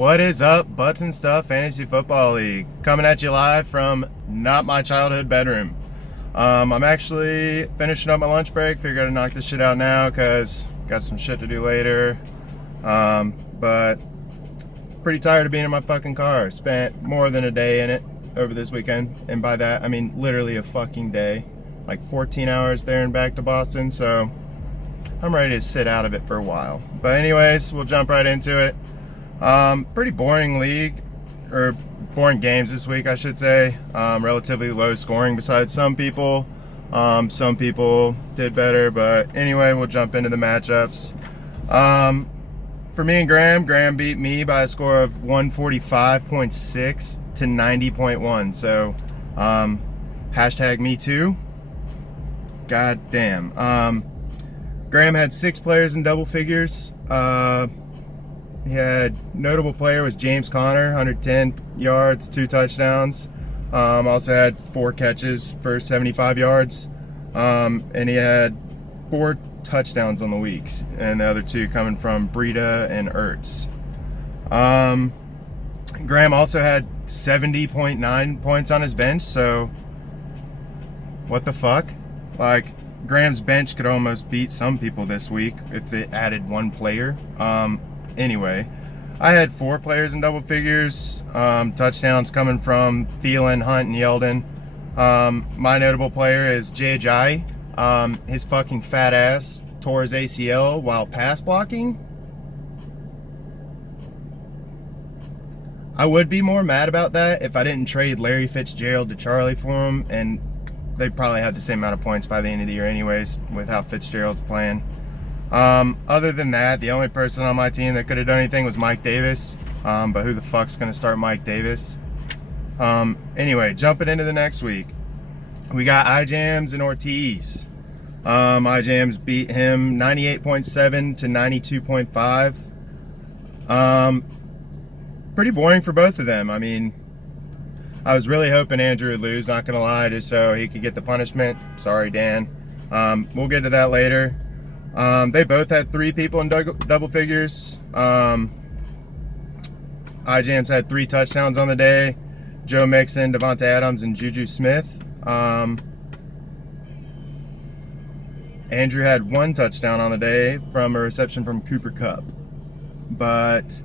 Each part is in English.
What is up, Butts and Stuff Fantasy Football League? Coming at you live from not my childhood bedroom. I'm actually finishing up my lunch break. Figured I'd knock this shit out now because got some shit to do later. But pretty tired of being in my fucking car. Spent more than a day in it over this weekend. And by that, I mean literally a fucking day. Like 14 hours there and back to Boston. So I'm ready to sit out of it for a while. But anyways, we'll jump right into it. Pretty boring league, or boring games this week, I should say. Relatively low scoring besides some people. Some people did better, but anyway, we'll jump into the matchups. For me and Graham beat me by a score of 145.6 to 90.1. So, hashtag me too. God damn. Graham had 6 players in double figures. He had notable player was James Conner, 110 yards, 2 touchdowns. Also had 4 catches for 75 yards. And he had 4 touchdowns on the week, and the other 2 coming from Breida and Ertz. Graham also had 70.9 points on his bench, so what the fuck? Like, Graham's bench could almost beat some people this week if they added 1 player. Anyway, I had 4 players in double figures. Touchdowns coming from Thielen, Hunt, and Yeldon. My notable player is Jay Ajayi. His fucking fat ass tore his ACL while pass blocking. I would be more mad about that if I didn't trade Larry Fitzgerald to Charlie for him, and they'd probably have the same amount of points by the end of the year anyways with how Fitzgerald's playing. Other than that, the only person on my team that could have done anything was Mike Davis. But who the fuck's going to start Mike Davis? Anyway, jumping into the next week. We got iJams and Ortiz. iJams beat him 98.7 to 92.5. Pretty boring for both of them. I mean, I was really hoping Andrew would lose, not going to lie, just so he could get the punishment. Sorry, Dan. We'll get to that later. They both had 3 people in double figures. iJams had 3 touchdowns on the day. Joe Mixon, Devontae Adams, and Juju Smith. Andrew had 1 touchdown on the day from a reception from Cooper Kupp. But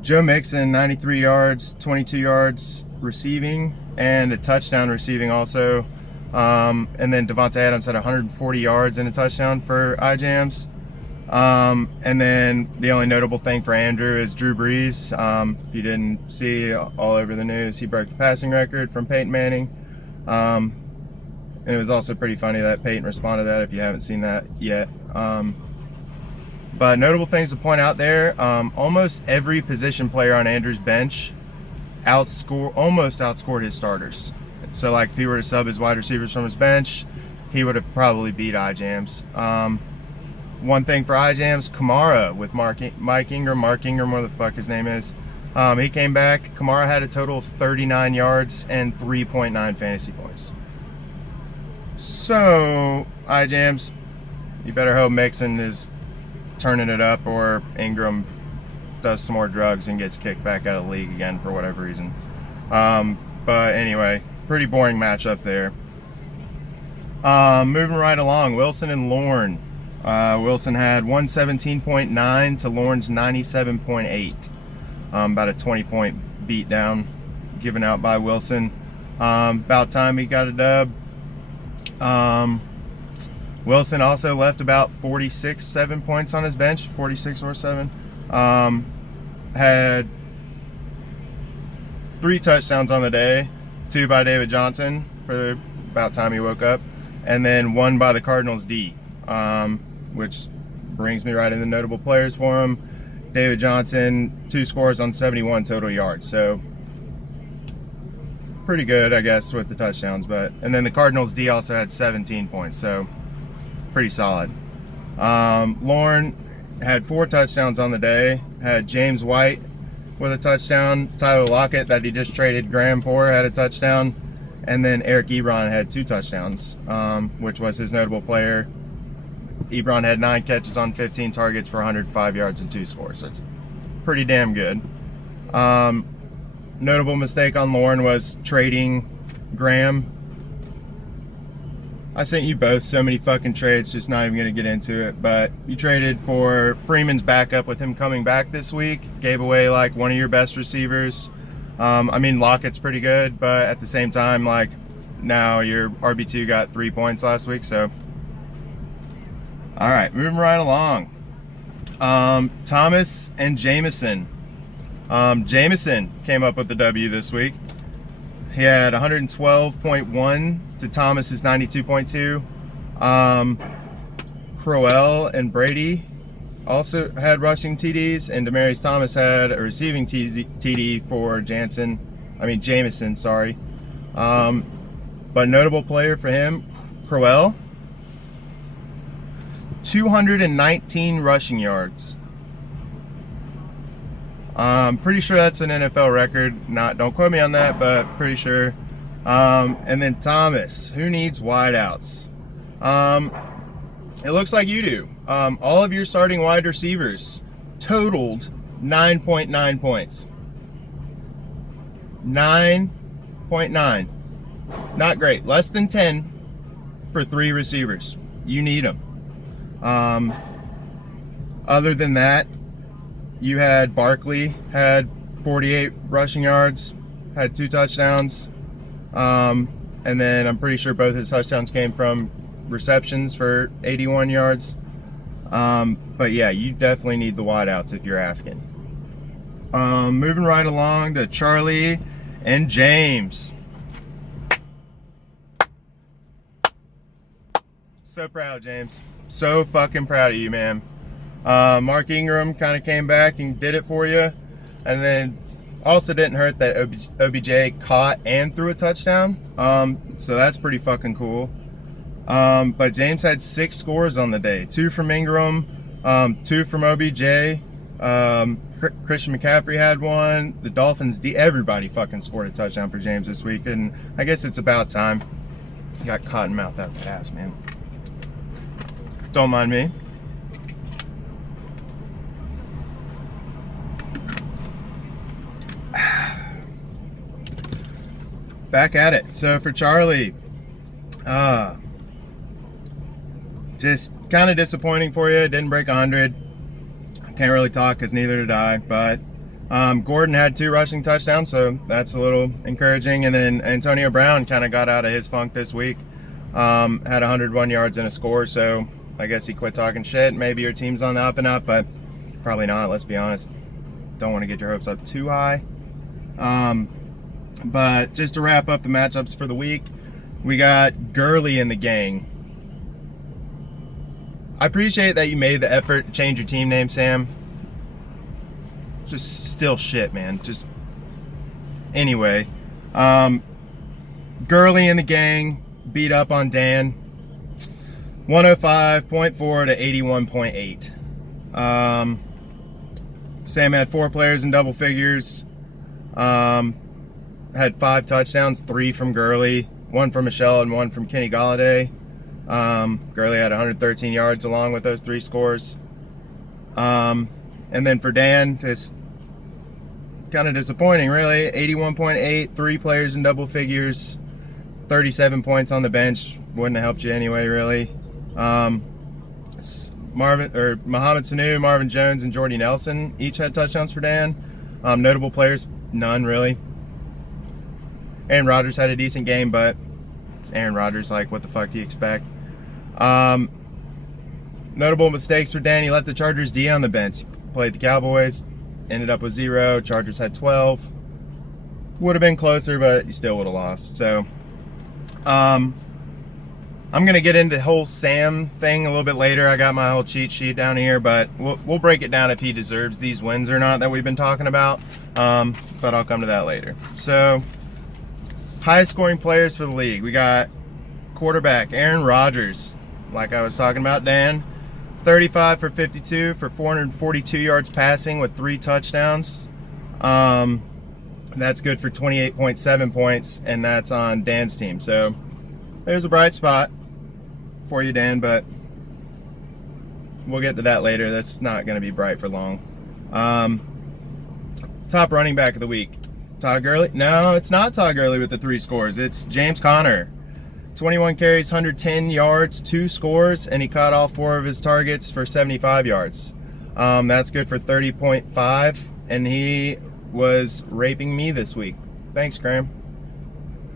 Joe Mixon, 93 yards, 22 yards receiving, and a touchdown receiving also. And then Devontae Adams had 140 yards and a touchdown for iJams. And then the only notable thing for Andrew is Drew Brees. If you didn't see all over the news, he broke the passing record from Peyton Manning. And it was also pretty funny that Peyton responded to that if you haven't seen that yet. But notable things to point out there, almost every position player on Andrew's bench almost outscored his starters. So, like, if he were to sub his wide receivers from his bench, he would have probably beat iJams. One thing for iJams, Kamara with Mike Ingram, whatever the fuck his name is. He came back. Kamara had a total of 39 yards and 3.9 fantasy points. So, iJams, you better hope Mixon is turning it up, or Ingram does some more drugs and gets kicked back out of the league again for whatever reason. But anyway, pretty boring matchup there. Moving right along, Wilson and Lorne. Wilson had 117.9 to Lorne's 97.8. About a 20-point beat down given out by Wilson. About time he got a dub. Wilson also left about 7 points on his bench, 46 or 7. Had 3 touchdowns on the day, 2 by David Johnson for about time he woke up, and then 1 by the Cardinals D, which brings me right into notable players for him. David Johnson, 2 scores on 71 total yards, so pretty good, I guess, with the touchdowns. And then the Cardinals D also had 17 points, so pretty solid. Lorne had 4 touchdowns on the day. Had James White with a touchdown. Tyler Lockett, that he just traded Graham for, had a touchdown. And then Eric Ebron had 2 touchdowns, which was his notable player. Ebron had 9 catches on 15 targets for 105 yards and 2 scores. That's pretty damn good. Notable mistake on Lauren was trading Graham. I sent you both so many fucking trades, just not even going to get into it. But you traded for Freeman's backup with him coming back this week. Gave away like one of your best receivers. I mean, Lockett's pretty good, but at the same time, like, now your RB2 got 3 points last week, so. All right, moving right along. Thomas and Jameson. Jameson came up with the W this week. He had 112.1 to Thomas's 92.2. Crowell and Brady also had rushing TDs, and Demaryius Thomas had a receiving TD for Jameson, sorry. But notable player for him, Crowell, 219 rushing yards. I'm pretty sure that's an NFL record. Don't quote me on that, but pretty sure. And then Thomas, who needs wideouts? It looks like you do. All of your starting wide receivers totaled 9.9 points. 9.9. Not great. Less than 10 for 3 receivers. You need them. Other than that, you had Barkley, had 48 rushing yards, had 2 touchdowns. And then I'm pretty sure both his touchdowns came from receptions for 81 yards. But yeah, you definitely need the wideouts if you're asking. Moving right along to Charlie and James. So proud, James. So fucking proud of you, man. Mark Ingram kind of came back and did it for you. And then also didn't hurt that OBJ caught and threw a touchdown. So that's pretty fucking cool. But James had 6 scores on the day. 2 from Ingram, 2 from OBJ. Christian McCaffrey had 1. The Dolphins, everybody fucking scored a touchdown for James this week. And I guess it's about time. He got cotton mouth out of ass, man. Don't mind me. Back at it. So for Charlie, just kind of disappointing for you. Didn't break 100. I can't really talk because neither did I. But Gordon had 2 rushing touchdowns, so that's a little encouraging. And then Antonio Brown kind of got out of his funk this week. Had 101 yards and a score, so I guess he quit talking shit. Maybe your team's on the up and up, but probably not, let's be honest. Don't want to get your hopes up too high. But just to wrap up the matchups for the week, we got Gurley in the gang. I appreciate that you made the effort to change your team name, Sam. Just still shit, man. Just anyway. Gurley in the gang beat up on Dan. 105.4 to 81.8. Sam had 4 players in double figures. Had 5 touchdowns, 3 from Gurley, 1 from Michelle and 1 from Kenny Golladay. Gurley had 113 yards along with those 3 scores. And then for Dan, just kind of disappointing, really. 81.8, 3 players in double figures, 37 points on the bench. Wouldn't have helped you anyway, really. Mohamed Sanu, Marvin Jones, and Jordy Nelson each had touchdowns for Dan. Notable players, none really. Aaron Rodgers had a decent game, but it's Aaron Rodgers. Like, what the fuck do you expect? Notable mistakes for Dan. He let the Chargers D on the bench. He played the Cowboys, ended up with 0. Chargers had 12. Would have been closer, but you still would have lost. So, I'm going to get into the whole Sam thing a little bit later. I got my whole cheat sheet down here, but we'll break it down if he deserves these wins or not that we've been talking about. But I'll come to that later. So, highest scoring players for the league. We got quarterback Aaron Rodgers, like I was talking about, Dan. 35 for 52 for 442 yards passing with 3 touchdowns. That's good for 28.7 points, and that's on Dan's team. So there's a bright spot for you, Dan, but we'll get to that later. That's not going to be bright for long. top running back of the week. Todd Gurley? No, it's not Todd Gurley with the 3 scores. It's James Conner. 21 carries, 110 yards, 2 scores, and he caught all 4 of his targets for 75 yards. That's good for 30.5, and he was raping me this week. Thanks, Graham.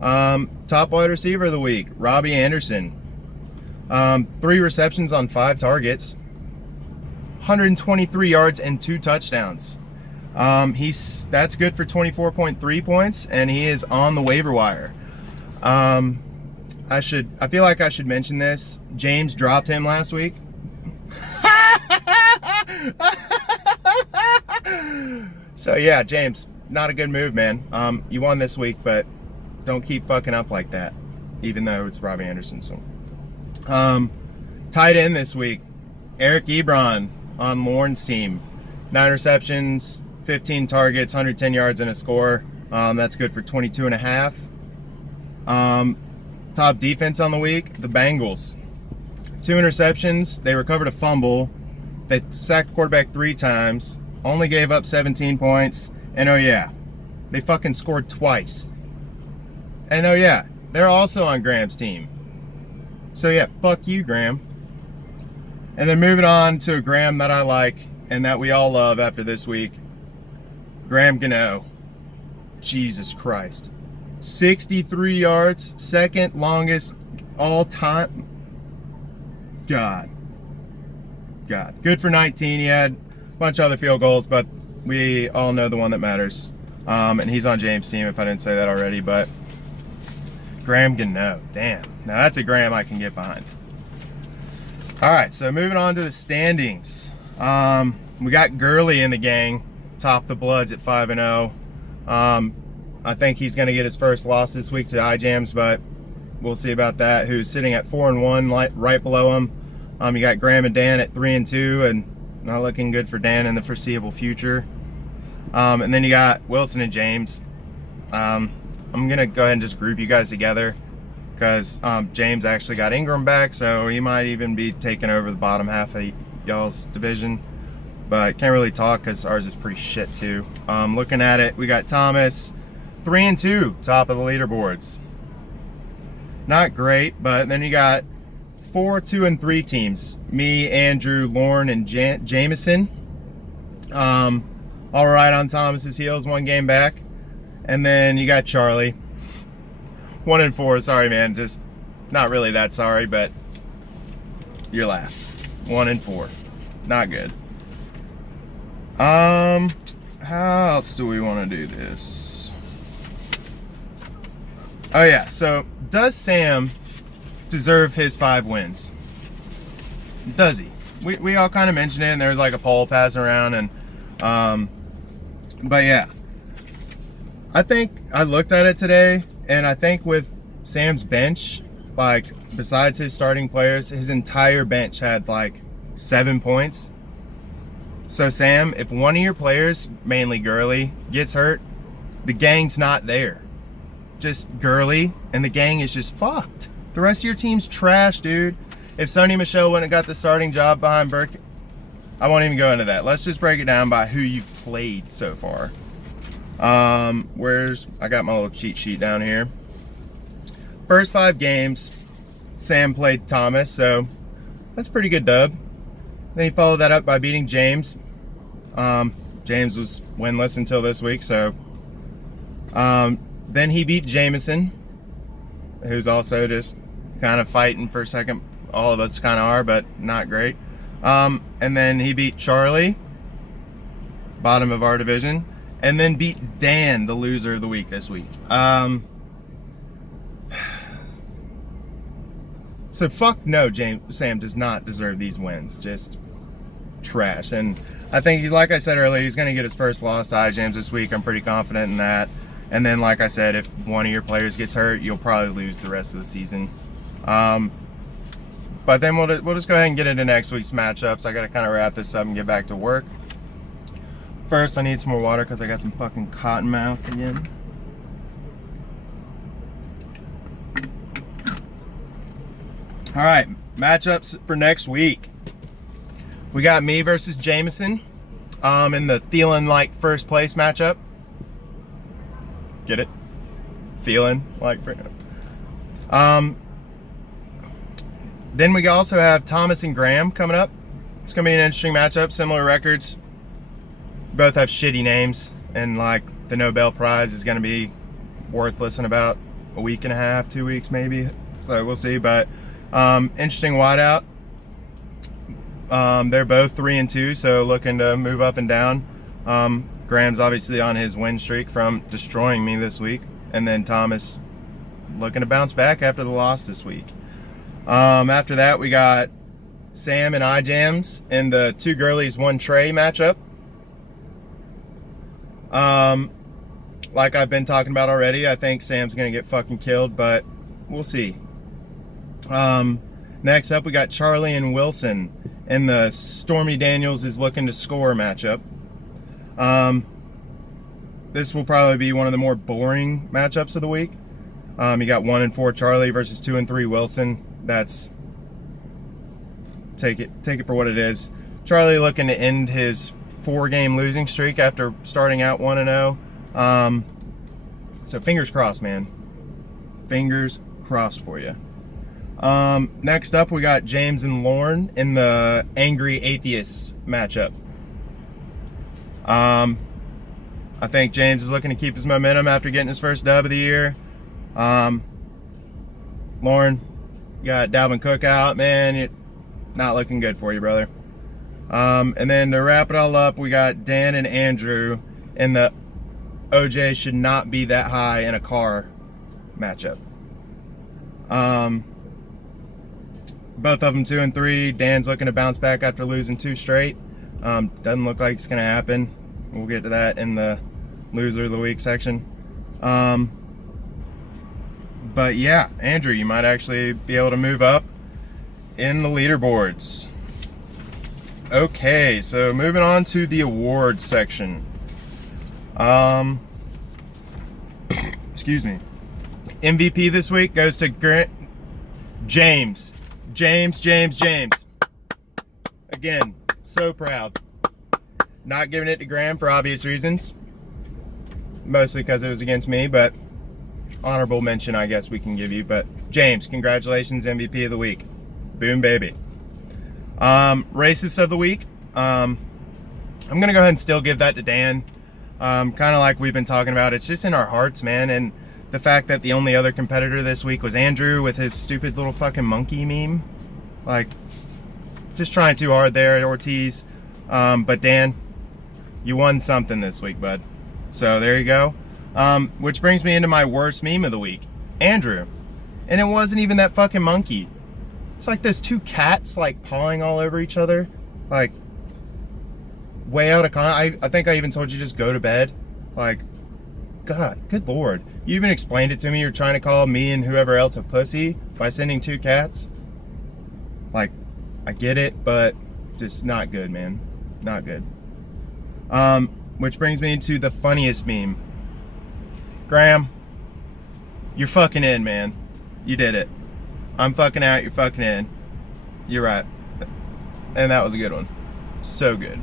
Top wide receiver of the week, Robbie Anderson. 3 receptions on 5 targets, 123 yards and 2 touchdowns. That's good for 24.3 points, and he is on the waiver wire. I feel like I should mention this. James dropped him last week. So yeah, James, not a good move, man. You won this week, but don't keep fucking up like that, even though it's Robbie Anderson. So, tight end this week, Eric Ebron on Lauren's team. 9 receptions, 15 targets, 110 yards and a score. That's good for 22.5. Top defense on the week, the Bengals. 2 interceptions. They recovered a fumble. They sacked the quarterback 3 times. Only gave up 17 points. And oh yeah, they fucking scored twice. And oh yeah, they're also on Graham's team. So yeah, fuck you, Graham. And then moving on to a Graham that I like and that we all love after this week. Graham Gano. Jesus Christ. 63 yards, second longest all time. God. Good for 19. He had a bunch of other field goals, but we all know the one that matters. And he's on James' team if I didn't say that already, but Graham Gano. Damn. Now that's a Graham I can get behind. All right, so moving on to the standings. We got Gurley in the gang, top the Bloods at 5-0. I think he's going to get his first loss this week to iJams, but we'll see about that. Who's sitting at 4-1, right below him. You got Graham and Dan at 3-2, and not looking good for Dan in the foreseeable future. And then you got Wilson and James. I'm going to go ahead and just group you guys together because James actually got Ingram back, so he might even be taking over the bottom half of y'all's division. But can't really talk because ours is pretty shit too. Looking at it, we got Thomas 3-2, top of the leaderboards. Not great, but then you got 4, 2, and 3 teams. Me, Andrew, Lauren, and Jameson. All right on Thomas's heels, 1 game back. And then you got Charlie. 1-4. Sorry, man. Just not really that sorry, but you're last. 1-4. Not good. How else do we want to do this? Oh yeah, so does Sam deserve his 5 wins? Does he? We all kind of mentioned it, and there was like a poll passing around, and but yeah, I think I looked at it today, and I think with Sam's bench, like besides his starting players, his entire bench had like 7 points. So Sam, if one of your players, mainly Gurley, gets hurt, the gang's not there. Just Gurley, and the gang is just fucked. The rest of your team's trash, dude. If Sony Michel wouldn't have got the starting job behind Burke, I won't even go into that. Let's just break it down by who you've played so far. I got my little cheat sheet down here. First 5 games, Sam played Thomas, so that's a pretty good dub. Then he followed that up by beating James. James was winless until this week, so then he beat Jameson, who's also just kind of fighting for a second. All of us kind of are, but not great. And then he beat Charlie, bottom of our division, and then beat Dan, the loser of the week this week. So fuck no, Sam does not deserve these wins. Just trash. And I think, like I said earlier, he's going to get his first loss to iJams this week. I'm pretty confident in that. And then, like I said, if one of your players gets hurt, you'll probably lose the rest of the season. But then we'll just go ahead and get into next week's matchups. I got to kind of wrap this up and get back to work. First, I need some more water because I got some fucking cotton mouth again. All right, matchups for next week. We got me versus Jameson. in the Thielen like first place matchup. Get it? Thielen like. Then we also have Thomas and Graham coming up. It's gonna be an interesting matchup. Similar records. Both have shitty names, and like the Nobel Prize is gonna be worthless in about a week and a half, 2 weeks maybe. So we'll see. But interesting wideout. They're both 3-2, so looking to move up and down. Graham's obviously on his win streak from destroying me this week, and then Thomas looking to bounce back after the loss this week. After that, we got Sam and iJams in the 2 girlies 1 Trey matchup. Like I've been talking about already, I think Sam's gonna get fucking killed, but we'll see. Next up, we got Charlie and Wilson in the Stormy Daniels is looking to score matchup. This will probably be one of the more boring matchups of the week. You got 1-4 Charlie versus 2-3 Wilson. That's take it for what it is. Charlie looking to end his 4-game losing streak after starting out 1-0. So fingers crossed, man. Fingers crossed for you. Next up, we got James and Lauren in the Angry Atheists matchup. I think James is looking to keep his momentum after getting his first dub of the year. Lauren, you got Dalvin Cook out, man. You're not looking good for you, brother. And then to wrap it all up, we got Dan and Andrew in the OJ should not be that high in a car matchup. Both of them 2-3. Dan's looking to bounce back after losing 2 straight. Doesn't look like it's going to happen. We'll get to that in the loser of the week section. But yeah, Andrew, you might actually be able to move up in the leaderboards. Okay, so moving on to the awards section. Excuse me. MVP this week goes to James. Again, so proud. Not giving it to Graham for obvious reasons. Mostly because it was against me, but honorable mention I guess we can give you. But James, congratulations, MVP of the week. Boom, baby. Racist of the week. I'm going to go ahead and still give that to Dan. Kind of like we've been talking about. It's just in our hearts, man. And the fact that the only other competitor this week was Andrew with his stupid little fucking monkey meme. Like, just trying too hard there, Ortiz. But Dan, you won something this week, bud. So there you go. Which brings me into my worst meme of the week. Andrew. And it wasn't even that fucking monkey. It's like those 2 cats like pawing all over each other. Like, way out of I think I even told you just go to bed. Like, God, good Lord. You even explained it to me. You're trying to call me and whoever else a pussy by sending 2 cats. Like, I get it, but just not good, man. Not good. Which brings me into the funniest meme. Graham, you're fucking in, man. You did it. I'm fucking out, you're fucking in. You're right. And that was a good one. So good.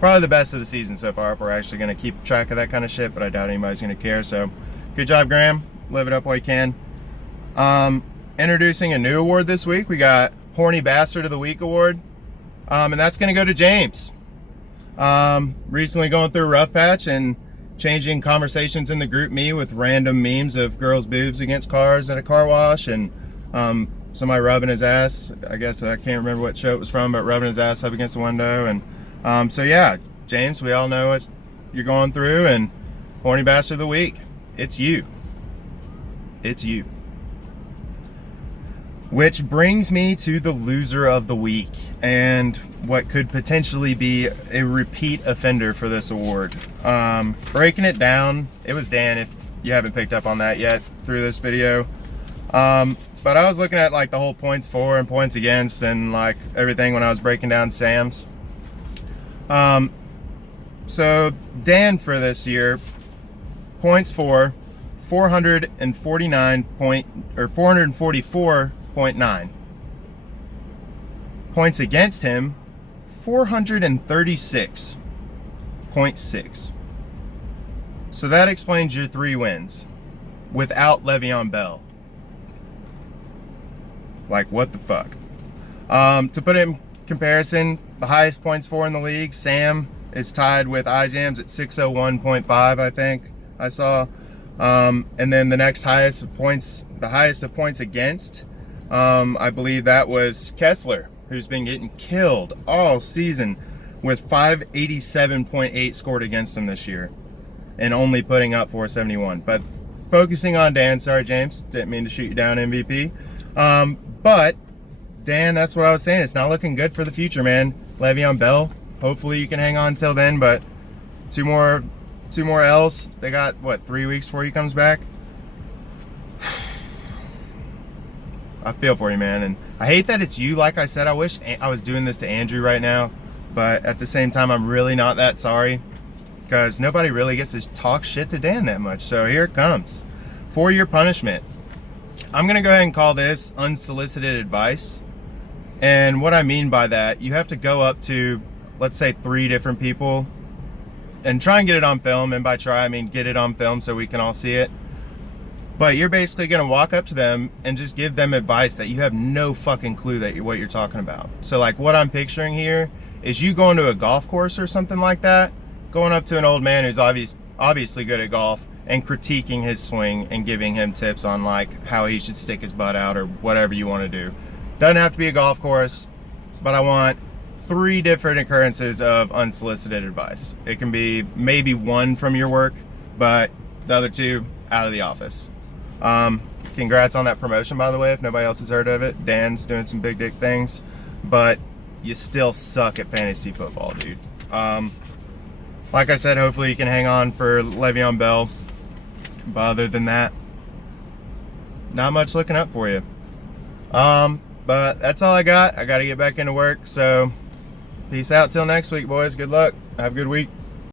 Probably the best of the season so far if we're actually going to keep track of that kind of shit, but I doubt anybody's going to care. So, good job, Graham. Live it up while you can. Introducing a new award this week. We got Horny Bastard of the Week award. And that's going to go to James. Recently going through a rough patch and changing conversations in the group me with random memes of girls' boobs against cars at a car wash, and somebody rubbing his ass. I guess I can't remember what show it was from, but rubbing his ass up against the window. And so yeah, James, we all know what you're going through, and Horny Bastard of the Week, it's you. It's you. Which brings me to the loser of the week, and what could potentially be a repeat offender for this award. Breaking it down, it was Dan, if you haven't picked up on that yet through this video. But I was looking at like the whole points for and points against and like everything when I was breaking down Sam's. So Dan for this year, points for 444.9. Points against him, 436. 0.6. So that explains your 3 wins without Le'Veon Bell. Like, what the fuck? To put it in comparison, the highest points for in the league, Sam, is tied with iJams at 601.5, I think I saw. And then the next highest of points, the highest of points against, I believe that was Kessler, who's been getting killed all season with 587.8 scored against him this year and only putting up 471. But focusing on Dan, sorry James, didn't mean to shoot you down, MVP. But Dan, that's what I was saying. It's not looking good for the future, man. Le'Veon Bell, hopefully you can hang on until then, but two more L's. They got, what, 3 weeks before he comes back? I feel for you, man. And I hate that it's you. Like I said, I wish I was doing this to Andrew right now, but at the same time, I'm really not that sorry because nobody really gets to talk shit to Dan that much. So here it comes. For your punishment, I'm going to go ahead and call this unsolicited advice. And what I mean by that, you have to go up to, let's say, 3 different people and try and get it on film. And by try, I mean get it on film so we can all see it. But you're basically going to walk up to them and just give them advice that you have no fucking clue that what you're talking about. So like what I'm picturing here is you going to a golf course or something like that, going up to an old man who's obviously good at golf and critiquing his swing and giving him tips on like how he should stick his butt out or whatever you want to do. Doesn't have to be a golf course, but I want 3 different occurrences of unsolicited advice. It can be maybe 1 from your work, but the other 2 out of the office. Congrats on that promotion, by the way, if nobody else has heard of it. Dan's doing some big dick things, but you still suck at fantasy football, dude. Like I said, hopefully you can hang on for Le'Veon Bell, but other than that, not much looking up for you. But that's all I got. I got to get back into work, so peace out till next week, boys. Good luck. Have a good week.